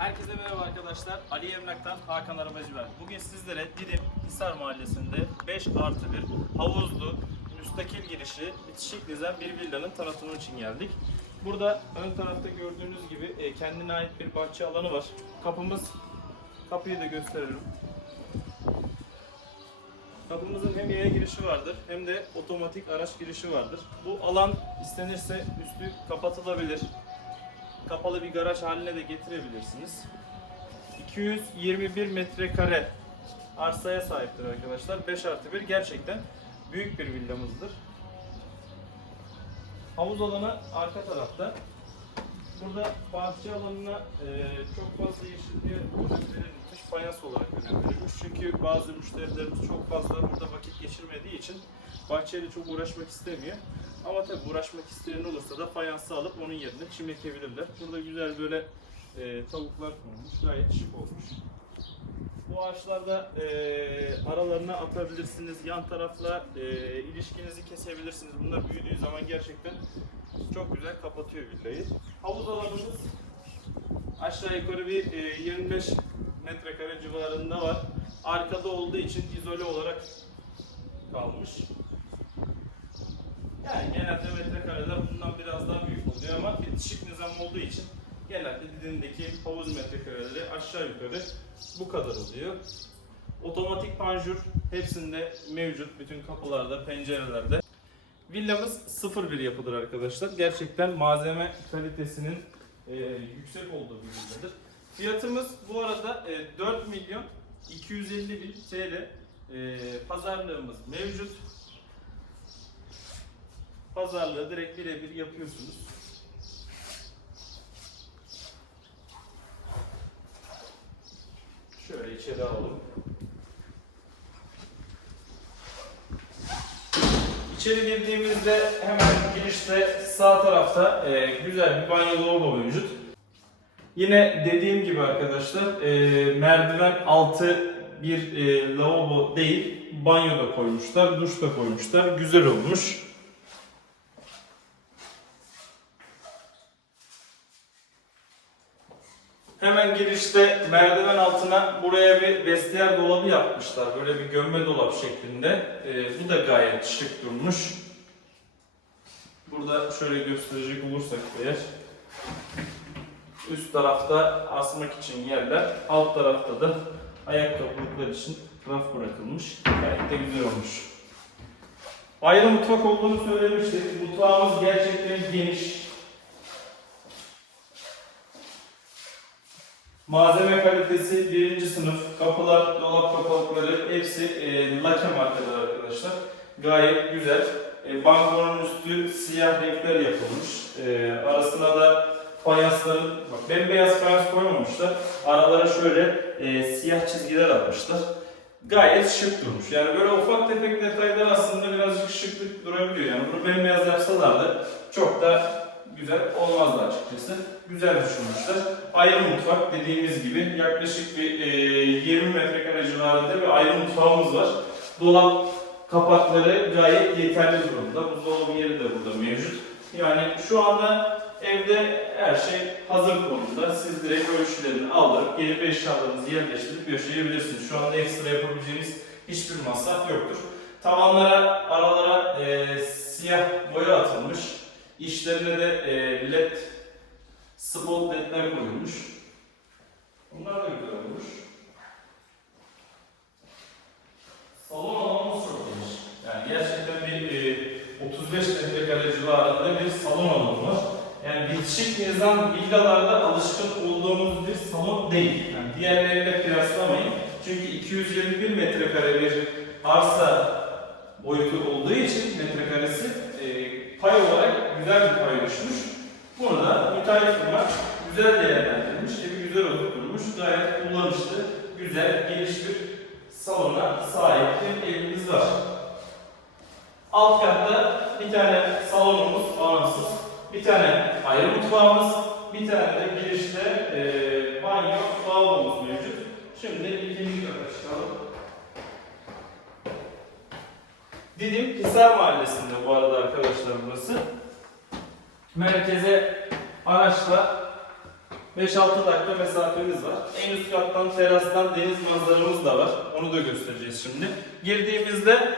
Herkese merhaba arkadaşlar. Ali Emlak'tan Hakan Arabacı ben. Bugün sizlere Didim Hisar Mahallesi'nde 5 artı 1 havuzlu, müstakil girişi, bitişik nizam bir villanın tanıtımı için geldik. Burada ön tarafta gördüğünüz gibi e, kendine ait bir bahçe alanı var. Kapımız, kapıyı da gösterelim. Kapımızın hem yaya girişi vardır hem de otomatik araç girişi vardır. Bu alan istenirse üstü kapatılabilir. Kapalı bir garaj haline de getirebilirsiniz. 221 metrekare arsaya sahiptir arkadaşlar. 5 artı 1 gerçekten büyük bir villamızdır. Havuz alanı arka tarafta. Burada bahçe alanına e, çok fazla yeşilliğe önem fayans olarak önem. Çünkü bazı müşterilerimiz çok fazla burada vakit geçirmediği için bahçeyle çok uğraşmak istemiyor. Ama tabii uğraşmak isteyen olursa da fayansı alıp onun yerine çim ekebilirler. Burada güzel böyle e, tavuklar konmuş, gayet şık olmuş. Bu ağaçlarda e, aralarına atabilirsiniz, yan tarafla e, ilişkinizi kesebilirsiniz. Bunlar büyüdüğü zaman gerçekten çok güzel kapatıyor villayı. Havuz alanımız aşağı yukarı bir e, 25 metrekare civarında var. Arkada olduğu için izole olarak kalmış. Yani genelde metrekareler bundan biraz daha büyük oluyor ama bitişik nizam olduğu için genelde Didim'deki havuz metrekareleri aşağı yukarı bu kadar oluyor. Otomatik panjur hepsinde mevcut bütün kapılarda, pencerelerde. Villamız 0 bir yapıdır arkadaşlar. Gerçekten malzeme kalitesinin e, yüksek olduğu bir villadır. Fiyatımız bu arada e, 4 milyon 250 bin TL. E, pazarlığımız mevcut. Pazarlığı direkt birebir yapıyorsunuz. Şöyle içeri alalım. İçeri girdiğimizde hemen girişte sağ tarafta e, güzel bir banyo lavabo mevcut. Yine dediğim gibi arkadaşlar e, merdiven altı bir e, lavabo değil banyo da koymuşlar, duş da koymuşlar. Güzel olmuş. Hemen girişte merdiven altına buraya bir vestiyer dolabı yapmışlar. Böyle bir gömme dolap şeklinde. Ee, bu da gayet şık durmuş. Burada şöyle gösterecek olursak eğer üst tarafta asmak için yerler, alt tarafta da ayakkabılıklar için raf bırakılmış. Gayet de güzel olmuş. Ayrı mutfak olduğunu söylemiştik. Mutfağımız gerçekten geniş. Malzeme kalitesi birinci sınıf. Kapılar, dolap kapalıkları hepsi e, lake markalar arkadaşlar. Gayet güzel. E, bankonun üstü siyah renkler yapılmış. E, arasına da fayansların, bak bembeyaz fayans koymamışlar. Aralara şöyle e, siyah çizgiler atmışlar. Gayet şık durmuş. Yani böyle ufak tefek detaylar aslında birazcık şıklık durabiliyor. Yani bunu bembeyaz yapsalardı çok da güzel olmazdı açıkçası. Güzel düşünmüşler. Ayrı mutfak dediğimiz gibi yaklaşık bir e, 20 metrekare civarında bir ayrı mutfağımız var. Dolap kapakları gayet yeterli durumda. Buzdolabı yeri de burada mevcut. Yani şu anda evde her şey hazır konumda. Siz direkt ölçülerini aldırıp gelip eşyalarınızı yerleştirip yaşayabilirsiniz. Şu anda ekstra yapabileceğiniz hiçbir masraf yoktur. Tavanlara, aralara e, siyah boya atılmış. İşlerine de e, led spot ledler koyulmuş. Bunlar da güzel olmuş. Salon alanımız çok geniş. Yani gerçekten bir e, 35 metrekare civarında bir salon alanı var. Yani bitişik nizam villalarda alışkın olduğumuz bir salon değil. Yani diğerleriyle kıyaslamayın. Çünkü 221 metrekare bir arsa boyutu olduğu için metrekaresi e, pay olarak güzel bir pay düşmüş. Bunu da müteahhit firma güzel değerlendirmiş, evi güzel oturtmuş, gayet kullanışlı, güzel, geniş bir salona sahip bir evimiz var. Alt katta bir tane salonumuz bağımsız, bir tane ayrı mutfağımız, bir tane de girişte e, banyo, lavabomuz mevcut. Şimdi ikinci kata çıkalım. Didim Hisar Mahallesi'nde bu arada arkadaşlar burası. Merkeze araçla 5-6 dakika mesafemiz var. En üst kattan terastan deniz manzaramız da var. Onu da göstereceğiz şimdi. Girdiğimizde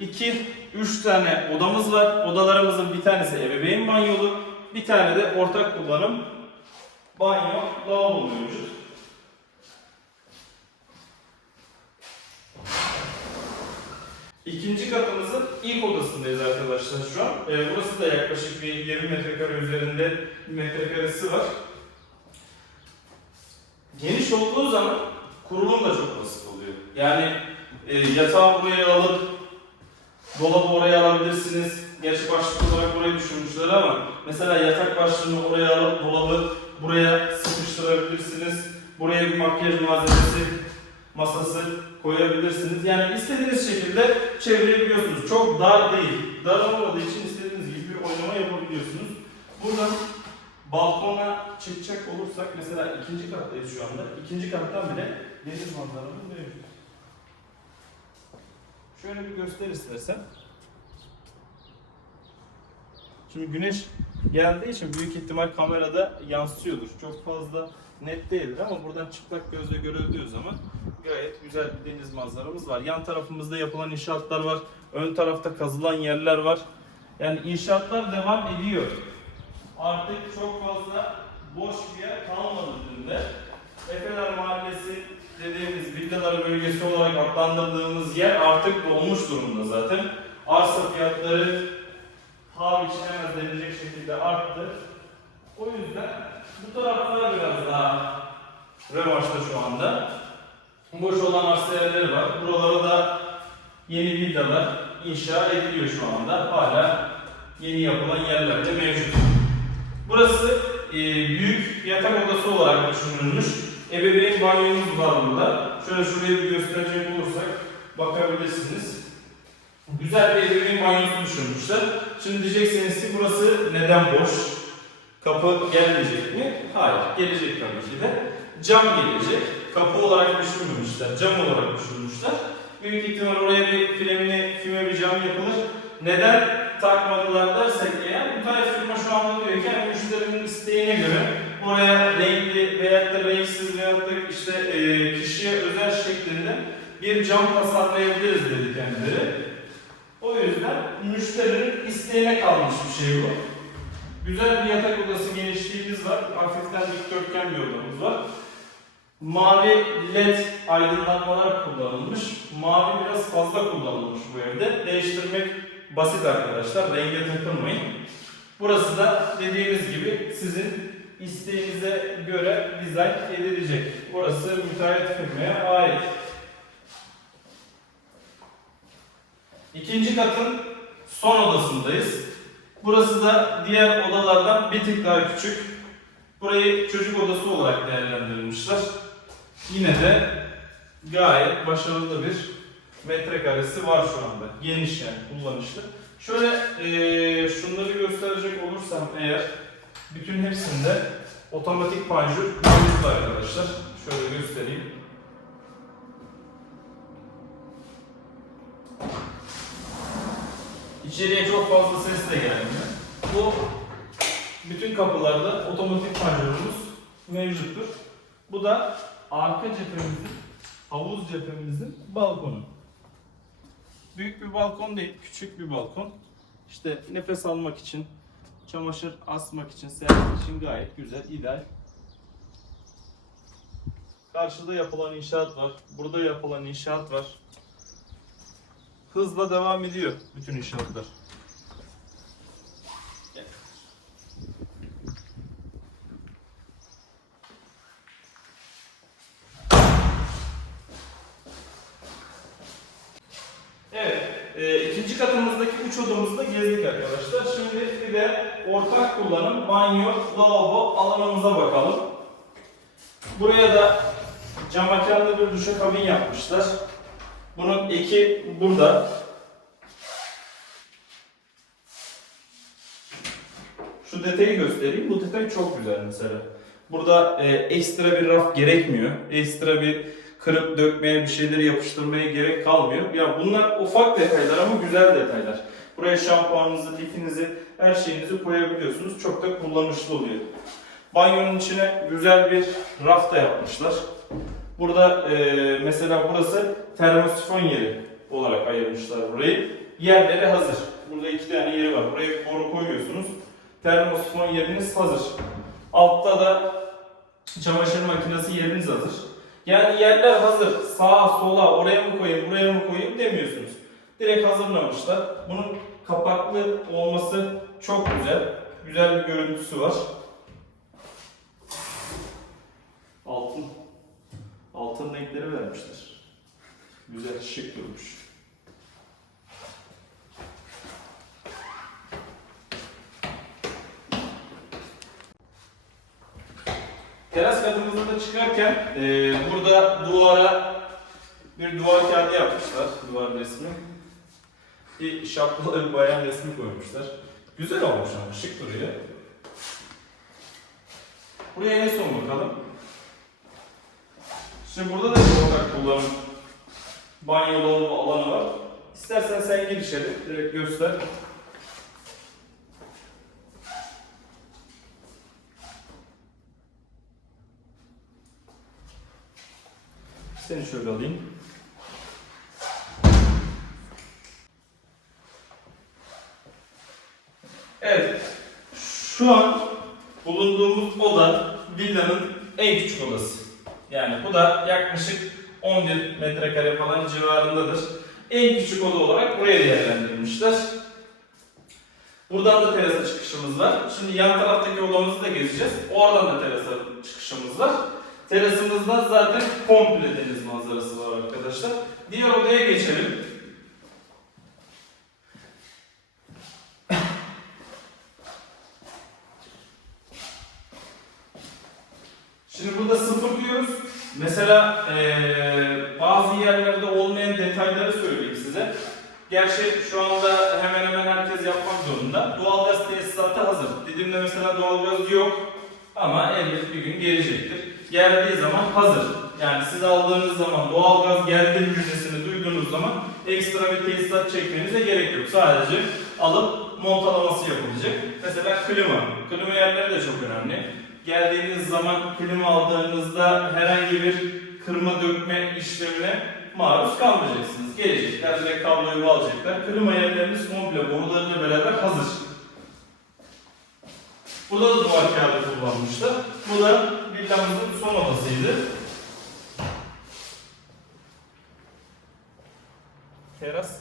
2-3 tane odamız var. Odalarımızın bir tanesi ebeveyn banyolu, bir tane de ortak kullanım banyo, lavabo mevcut. İkinci katımızın ilk odasındayız arkadaşlar şu an. Ee, burası da yaklaşık bir 20 metrekare üzerinde metrekaresi var. Geniş olduğu zaman kurulum da çok basit oluyor. Yani e, yatağı buraya alıp dolabı oraya alabilirsiniz. Gerçi başlık olarak burayı düşünmüşler ama mesela yatak başlığını oraya alıp dolabı buraya sıkıştırabilirsiniz. Buraya bir makyaj malzemesi masası koyabilirsiniz. Yani istediğiniz şekilde çevirebiliyorsunuz. Çok dar değil. Dar olmadığı için istediğiniz gibi bir oynama yapabiliyorsunuz. Buradan balkona çıkacak olursak mesela ikinci kattayız şu anda. İkinci kattan bile deniz manzaramız mevcut. Şöyle bir göster istersen. Şimdi güneş geldiği için büyük ihtimal kamerada yansıyordur. Çok fazla net değildir ama buradan çıplak gözle görüldüğü zaman gayet güzel bir deniz manzaramız var. Yan tarafımızda yapılan inşaatlar var. Ön tarafta kazılan yerler var. Yani inşaatlar devam ediyor. Artık çok fazla boş bir yer kalmadı dünde. Efeler Mahallesi dediğimiz villalar bölgesi olarak adlandırdığımız yer artık dolmuş durumda zaten. Arsa fiyatları paha biçilemez denilecek şekilde arttı. O yüzden bu taraflar biraz daha revaçta şu anda. Boş olan arsa yerleri var. Buralara da yeni villalar inşa ediliyor şu anda. Hala yeni yapılan yerler de mevcut. Burası e, büyük yatak odası olarak düşünülmüş. Ebeveyn banyomuz var burada. Şöyle şurayı bir gösterecek olursak bakabilirsiniz. Güzel bir ebeveyn banyosu düşünmüşler. Şimdi diyeceksiniz ki burası neden boş? Kapı gelmeyecek mi? Hayır, gelecek tabii ki de. Cam gelecek. Kapı olarak düşünmemişler, cam olarak düşünmüşler. Büyük ihtimal oraya bir filmini, filme bir cam yapılır. Neden takmadılar dersek eğer, müteahhit firma şu anda diyor ki müşterinin isteğine göre oraya renkli veyahut da renksiz veyahut da işte e, kişiye özel şeklinde bir cam tasarlayabiliriz dedi kendileri. O yüzden müşterinin isteğine kalmış bir şey bu. Güzel bir yatak odası genişliğimiz var. Hafiften dikdörtgen bir odamız var. Mavi led aydınlatmalar kullanılmış. Mavi biraz fazla kullanılmış bu evde. Değiştirmek basit arkadaşlar. Renge takılmayın. Burası da dediğimiz gibi sizin isteğinize göre dizayn edilecek. Burası müteahhit firmaya ait. İkinci katın son odasındayız. Burası da diğer odalardan bir tık daha küçük. Burayı çocuk odası olarak değerlendirilmişler. Yine de gayet başarılı bir metrekaresi var şu anda. Geniş yani kullanışlı. Şöyle eee şunları gösterecek olursam eğer bütün hepsinde otomatik panjur mevcut arkadaşlar. Şöyle göstereyim. İçeriye çok fazla ses de gelmiyor. Bu bütün kapılarda otomatik panjurumuz mevcuttur. Bu da arka cephemizin, havuz cephemizin balkonu. Büyük bir balkon değil, küçük bir balkon. İşte nefes almak için, çamaşır asmak için, sermek için gayet güzel, ideal. Karşıda yapılan inşaat var, burada yapılan inşaat var. Hızla devam ediyor bütün inşaatlar. Evet, e, ikinci katımızdaki üç odamızda gezdik arkadaşlar. Şimdi bir de ortak kullanım banyo, lavabo alanımıza bakalım. Buraya da cam bir duşakabin yapmışlar. Bunun eki burada. Şu detayı göstereyim. Bu detay çok güzel mesela. Burada e, ekstra bir raf gerekmiyor. Ekstra bir kırıp dökmeye, bir şeyleri yapıştırmaya gerek kalmıyor. Ya bunlar ufak detaylar ama güzel detaylar. Buraya şampuanınızı, lifinizi, her şeyinizi koyabiliyorsunuz. Çok da kullanışlı oluyor. Banyonun içine güzel bir raf da yapmışlar. Burada e, mesela burası termosifon yeri olarak ayırmışlar burayı. Yerleri hazır. Burada iki tane yeri var. Buraya boru koyuyorsunuz. Termosifon yeriniz hazır. Altta da çamaşır makinesi yeriniz hazır. Yani yerler hazır. Sağa sola oraya mı koyayım buraya mı koyayım demiyorsunuz. Direkt hazırlamışlar. Bunun kapaklı olması çok güzel. Güzel bir görüntüsü var. Altın. Altın renkleri vermişler. Güzel, şık durmuş. Teras katımızda da çıkarken e, burada duvara bir duvar kağıdı yapmışlar, duvar resmi. Bir şapkalı bir bayan resmi koymuşlar. Güzel olmuş ama, şık duruyor. Buraya ne son bakalım? Şimdi burada da bir ortak kullanım banyo dolabı alanı var. İstersen sen gir içeri, direkt göster. Seni şöyle alayım. Evet. Şu an bulunduğumuz oda villanın en küçük odası. Yani bu da yaklaşık 11 metrekare falan civarındadır. En küçük oda olarak buraya değerlendirilmişler. Buradan da terasa çıkışımız var. Şimdi yan taraftaki odamızı da gezeceğiz. Oradan da terasa çıkışımız var. Terasımızda zaten komple deniz manzarası var arkadaşlar. Diğer odaya geçelim. Şimdi burada sıfır diyoruz. Mesela eee, bazı yerlerde olmayan detayları söyleyeyim size. Gerçi şu anda hemen hemen herkes yapmak zorunda. Doğalgaz tesisatı hazır. Didim'de mesela doğalgaz yok ama elbet bir gün gelecektir. Geldiği zaman hazır. Yani siz aldığınız zaman doğalgaz geldi müjdesini duyduğunuz zaman ekstra bir tesisat çekmenize gerek yok. Sadece alıp montalaması yapılacak. Mesela klima. Klima yerleri de çok önemli. Geldiğiniz zaman klima aldığınızda herhangi bir kırma dökme işlemine maruz kalmayacaksınız. Gelecekler direkt kabloyu bağlayacaklar. Klima yerleriniz komple borularıyla beraber hazır. Burada da duvar kağıdı kullanmışlar. Bu da villamızın son odasıydı. Teras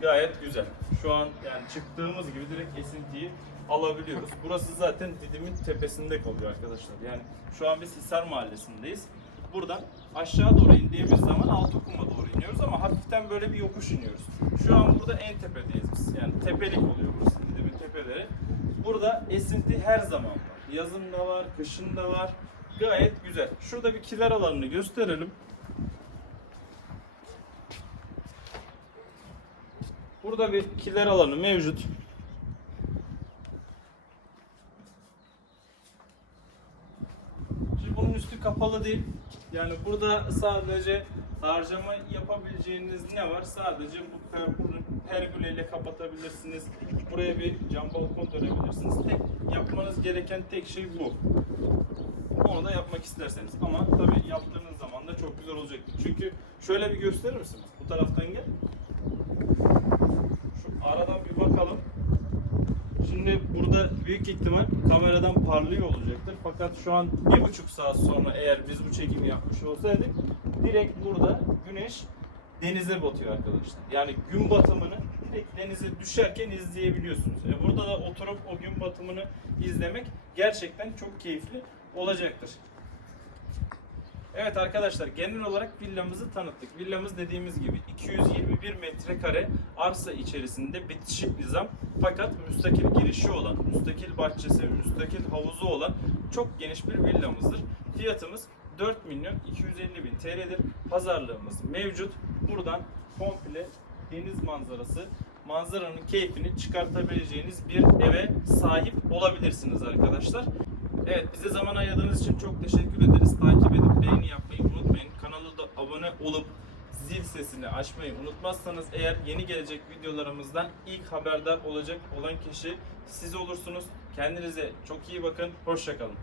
gayet güzel. Şu an yani çıktığımız gibi direkt esintiyi alabiliyoruz. Burası zaten Didim'in tepesinde kalıyor arkadaşlar. Yani şu an biz Hisar Mahallesi'ndeyiz. Buradan aşağı doğru indiğimiz zaman Altıkum'a doğru iniyoruz ama hafiften böyle bir yokuş iniyoruz. Şu an burada en tepedeyiz biz. Yani tepelik oluyor burası Didim'in tepeleri. Burada esinti her zaman var. Yazın da var, kışın da var. Gayet güzel. Şurada bir kiler alanını gösterelim. Burada bir kiler alanı mevcut. Şimdi bunun üstü kapalı değil. Yani burada sadece harcama yapabileceğiniz ne var? Sadece bu per- bunu pergüleyle kapatabilirsiniz. Buraya bir cam balkon dönebilirsiniz. Tek yapmanız gereken tek şey bu. Onu da yapmak isterseniz. Ama tabii yaptığınız zaman da çok güzel olacaktır. Çünkü şöyle bir gösterir misin? Bu taraftan gel. Şu aradan bir bakalım. Şimdi burada büyük ihtimal kameradan parlıyor olacaktır. Fakat şu an bir buçuk saat sonra eğer biz bu çekimi yapmış olsaydık direkt burada güneş denize batıyor arkadaşlar. Yani gün batımını direkt denize düşerken izleyebiliyorsunuz. E burada da oturup o gün batımını izlemek gerçekten çok keyifli olacaktır. Evet arkadaşlar genel olarak villamızı tanıttık. Villamız dediğimiz gibi 221 metrekare arsa içerisinde bitişik nizam fakat müstakil girişi olan, müstakil bahçesi, müstakil havuzu olan çok geniş bir villamızdır. Fiyatımız 4 milyon 250 bin TL'dir. Pazarlığımız mevcut. Buradan komple deniz manzarası, manzaranın keyfini çıkartabileceğiniz bir eve sahip olabilirsiniz arkadaşlar. Evet bize zaman ayırdığınız için çok teşekkür ederiz. Takip edip beğeni yapmayı unutmayın. Kanala da abone olup zil sesini açmayı unutmazsanız eğer yeni gelecek videolarımızdan ilk haberdar olacak olan kişi siz olursunuz. Kendinize çok iyi bakın. Hoşçakalın.